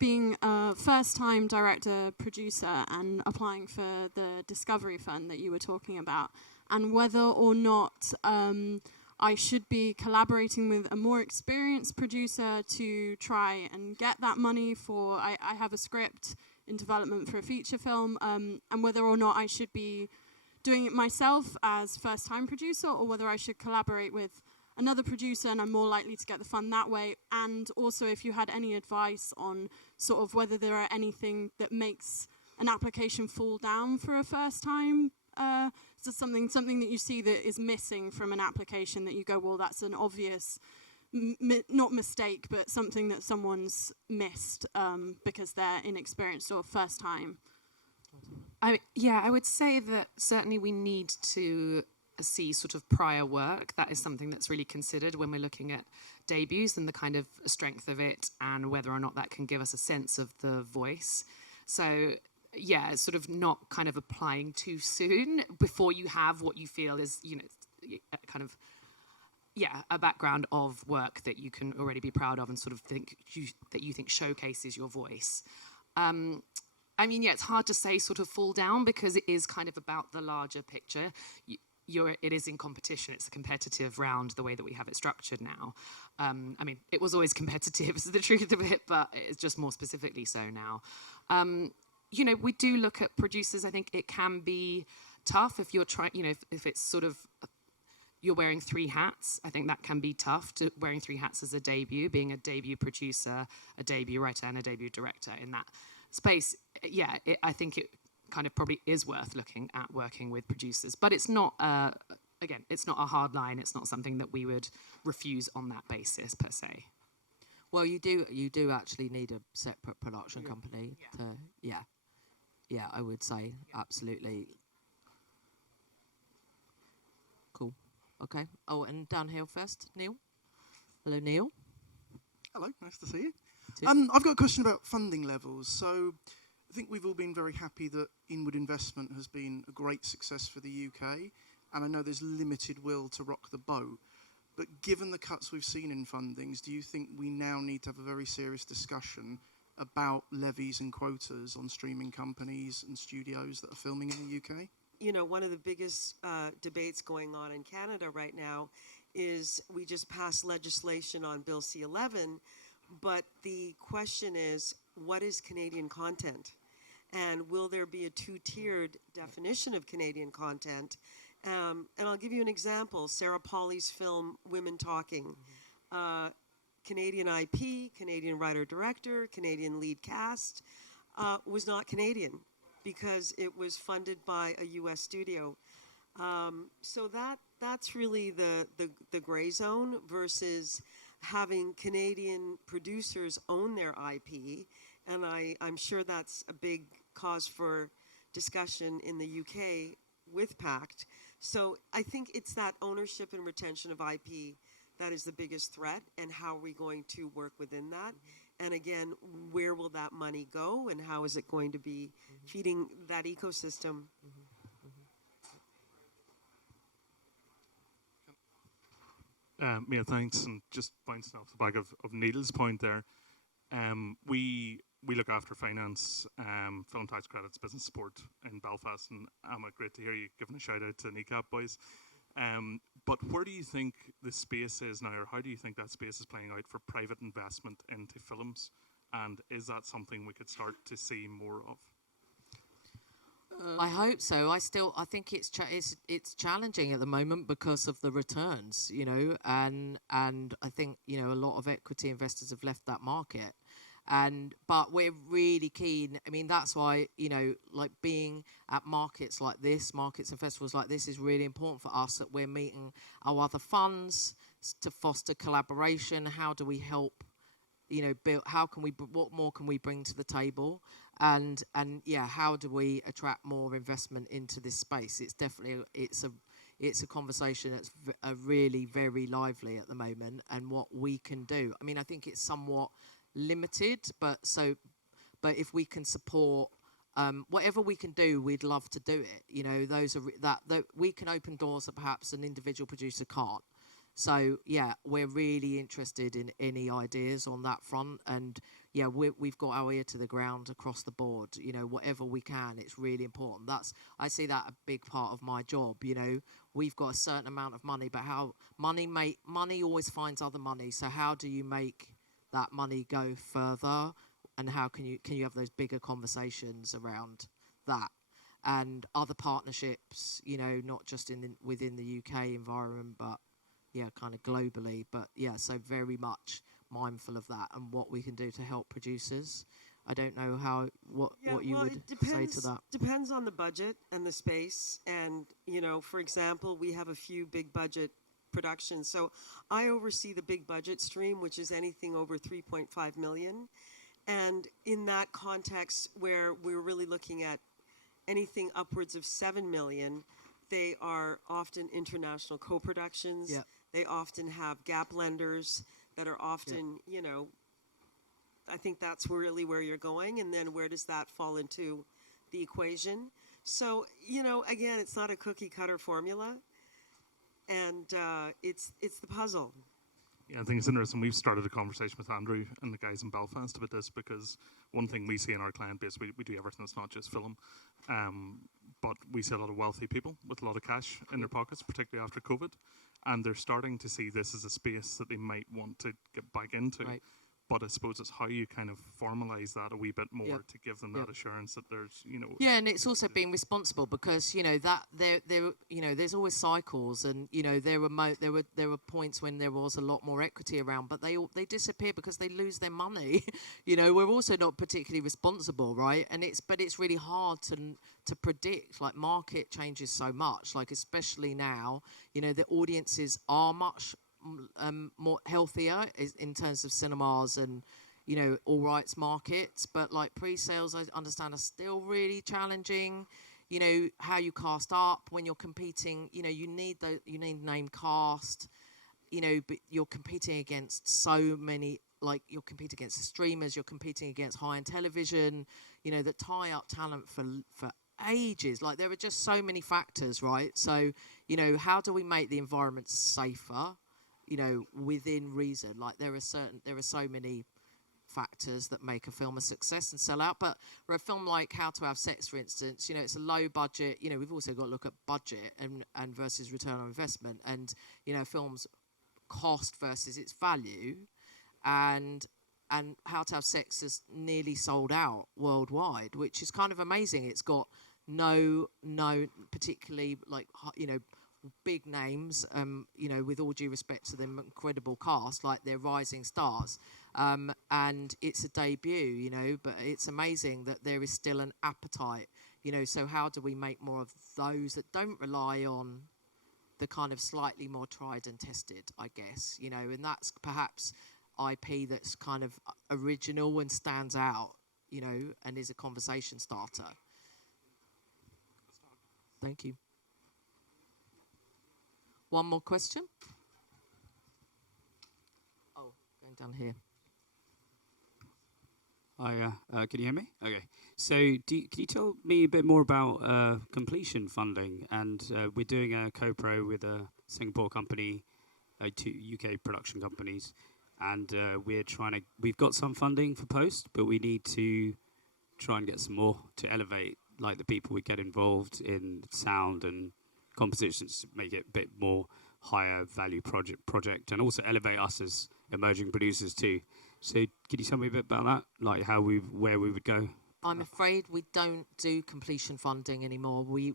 being a first-time director, producer, and applying for the Discovery Fund that you were talking about, and whether or not I should be collaborating with a more experienced producer to try and get that money for, I have a script in development for a feature film, and whether or not I should be doing it myself as first-time producer, or whether I should collaborate with another producer and I'm more likely to get the fund that way. And also if you had any advice on sort of whether there are anything that makes an application fall down for a first time, so something that you see that is missing from an application that you go, well, that's an obvious, not mistake, but something that someone's missed because they're inexperienced or first time. I would say that certainly we need to see sort of prior work. That is something that's really considered when we're looking at debuts and the kind of strength of it and whether or not that can give us a sense of the voice. So yeah, sort of not kind of applying too soon before you have what you feel is, you know, kind of, yeah, a background of work that you can already be proud of and sort of that you think showcases your voice. I mean, yeah, it's hard to say sort of fall down because it is kind of about the larger picture. It is in competition. It's a competitive round, the way that we have it structured now. I mean, it was always competitive, is the truth of it, but it's just more specifically so now. You know, we do look at producers. I think it can be tough if you're trying, you know, if it's sort of, you're wearing 3 hats. I think that can be tough, to wearing 3 hats as a debut, being a debut producer, a debut writer, and a debut director in that space. Yeah, I think it kind of probably is worth looking at working with producers, but it's not, again, it's not a hard line. It's not something that we would refuse on that basis per se. Well, you do actually need a separate production company to, yeah, I would say, absolutely. Cool, okay. Oh, and down here first, Neil. Hello, Neil. Hello, nice to see you. I've got a question about funding levels. So I think we've all been very happy that inward investment has been a great success for the UK, and I know there's limited will to rock the boat. But given the cuts we've seen in fundings, do you think we now need to have a very serious discussion about levies and quotas on streaming companies and studios that are filming in the UK? You know, one of the biggest debates going on in Canada right now is we just passed legislation on Bill C-11, but the question is, what is Canadian content? And will there be a 2-tiered definition of Canadian content? And I'll give you an example. Sarah Polley's film, Women Talking. Canadian IP, Canadian writer-director, Canadian lead cast, was not Canadian because it was funded by a U.S. studio. So that's really the gray zone versus having Canadian producers own their IP. And I'm sure that's a big cause for discussion in the UK with PACT. So I think it's that ownership and retention of IP that is the biggest threat, and how are we going to work within that? And again, where will that money go, and how is it going to be feeding that ecosystem? Yeah, thanks. And just bouncing off the back of Neil's point there, we look after finance, film tax credits, business support in Belfast, and Emma, great to hear you giving a shout out to NECAP boys. But where do you think the space is now, or how do you think that space is playing out for private investment into films? And is that something we could start to see more of? I hope so. I think it's challenging at the moment because of the returns, you know, and I think, you know, a lot of equity investors have left that market. But we're really keen. I mean, that's why, you know, like being at markets like this, markets and festivals like this is really important for us, that we're meeting our other funds to foster collaboration. How do we help, you know, build, what more can we bring to the table? And yeah, how do we attract more investment into this space? It's definitely, it's a conversation that's really very lively at the moment, and what we can do. I mean, I think it's somewhat limited, but if we can support whatever we can do, we'd love to do it. You know, those are that we can open doors that perhaps an individual producer can't. So yeah, we're really interested in any ideas on that front, and yeah, we've got our ear to the ground across the board. You know, whatever we can, it's really important. I see that a big part of my job. You know, we've got a certain amount of money, but how money always finds other money. So how do you make that money go further, and how can you have those bigger conversations around that and other partnerships? You know, not just within the UK environment, but yeah, kind of globally. But yeah, so very much mindful of that and what we can do to help producers. I don't know what you would say to that. Depends on the budget and the space. And, you know, for example, we have a few big budget productions. So I oversee the big budget stream, which is anything over 3.5 million. And in that context, where we're really looking at anything upwards of 7 million, they are often international co-productions. Yep. They often have gap lenders that are often, you know, I think that's really where you're going. And then where does that fall into the equation? So, you know, again, it's not a cookie cutter formula. And it's the puzzle. Yeah, I think it's interesting. We've started a conversation with Andrew and the guys in Belfast about this, because one thing we see in our client base, we do everything that's not just film, but we see a lot of wealthy people with a lot of cash in their pockets, particularly after COVID, and they're starting to see this as a space that they might want to get back into. Right. But I suppose it's how you kind of formalise that a wee bit more Yep. to give them that assurance that there's, you know. Yeah, and it's also being responsible, because you know that there you know there's always cycles, and you know there were points when there was a lot more equity around, but they disappear because they lose their money. You know, we're also not particularly responsible, right? And it's really hard to predict. Like, market changes so much, like especially now, you know, the audiences are much more healthier in terms of cinemas and, you know, all rights markets, but like pre-sales, I understand, are still really challenging. You know, how you cast up when you're competing, you know, you need name cast, you know, but you're competing against so many, like you're competing against the streamers, you're competing against high-end television, you know, that tie up talent for ages. Like, there are just so many factors, right? So, you know, how do we make the environment safer, you know, within reason? Like, there are so many factors that make a film a success and sell out. But for a film like How to Have Sex, for instance, you know, it's a low budget. You know, we've also got to look at budget and versus return on investment, and, you know, film's cost versus its value. And How to Have Sex is nearly sold out worldwide, which is kind of amazing. It's got no particularly, like, you know, big names, you know, with all due respect to them incredible cast, like they're rising stars, and it's a debut, you know, but it's amazing that there is still an appetite, you know. So how do we make more of those that don't rely on the kind of slightly more tried and tested, I guess, you know? And that's perhaps IP that's kind of original and stands out, you know, and is a conversation starter. Thank you. One more question? Oh, going down here. Hi, can you hear me? Okay. So can you tell me a bit more about completion funding? And we're doing a co-pro with a Singapore company, 2 UK production companies, and we've got some funding for post, but we need to try and get some more to elevate, like, the people we get involved in sound and compositions, to make it a bit more higher value project, and also elevate us as emerging producers too. So can you tell me a bit about that, like where we would go? I'm afraid we don't do completion funding anymore. We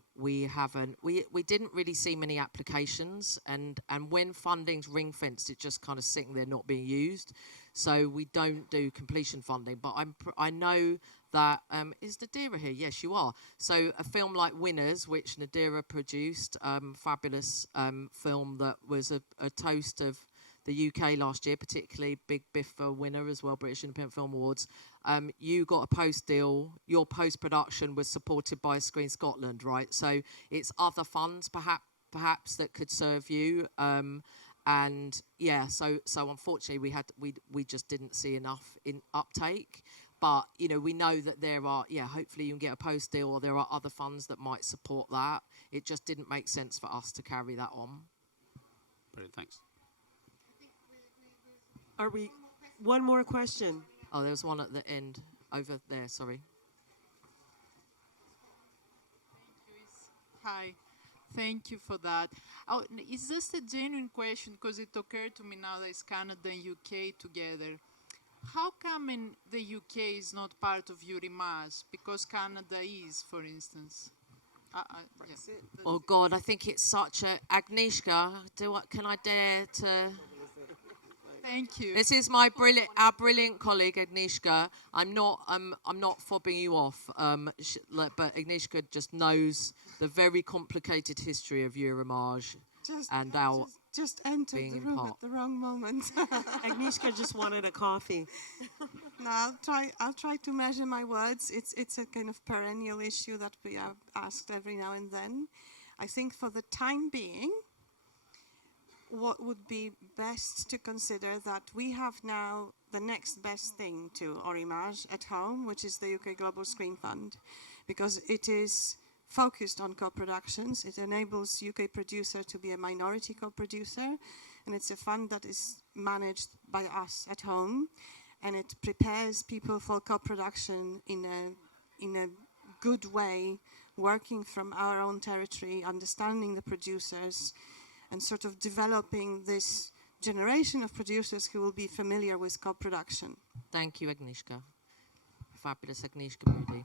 didn't really see many applications, and when funding's ring fenced, it's just kind of sitting there not being used. So we don't do completion funding. But I know that is Nadira here? Yes, you are. So a film like Winners, which Nadira produced, fabulous film that was a toast of the UK last year, particularly Big BFI winner as well, British Independent Film Awards. You got a post deal. Your post production was supported by Screen Scotland, right? So it's other funds perhaps that could serve you. And yeah, so unfortunately we just didn't see enough in uptake. But, you know, we know that there are, hopefully you can get a post deal or there are other funds that might support that. It just didn't make sense for us to carry that on. Brilliant, thanks. Are we? One more question. Oh, there was one at the end over there, sorry. Hi, thank you for that. It's just a genuine question because it occurred to me now that it's Canada and UK together. How come in the UK is not part of Eurimage? Because Canada is, for instance. Yeah. Oh God, I think it's such a Agnieszka. Can I dare to? Thank you. This is our brilliant colleague Agnieszka. I'm not fobbing you off, but Agnieszka just knows the very complicated history of Eurimage and our just entered the room at the wrong moment. Agnieszka just wanted a coffee. No, I'll try to measure my words. It's a kind of perennial issue that we are asked every now and then. I think for the time being, what would be best to consider that we have now the next best thing to Eurimage at home, which is the UK Global Screen Fund, because it is focused on co-productions. It enables UK producer to be a minority co-producer, and it's a fund that is managed by us at home, and it prepares people for co-production in a good way, working from our own territory, understanding the producers, and sort of developing this generation of producers who will be familiar with co-production. Thank you, Agnieszka. Fabulous Agnieszka Moody.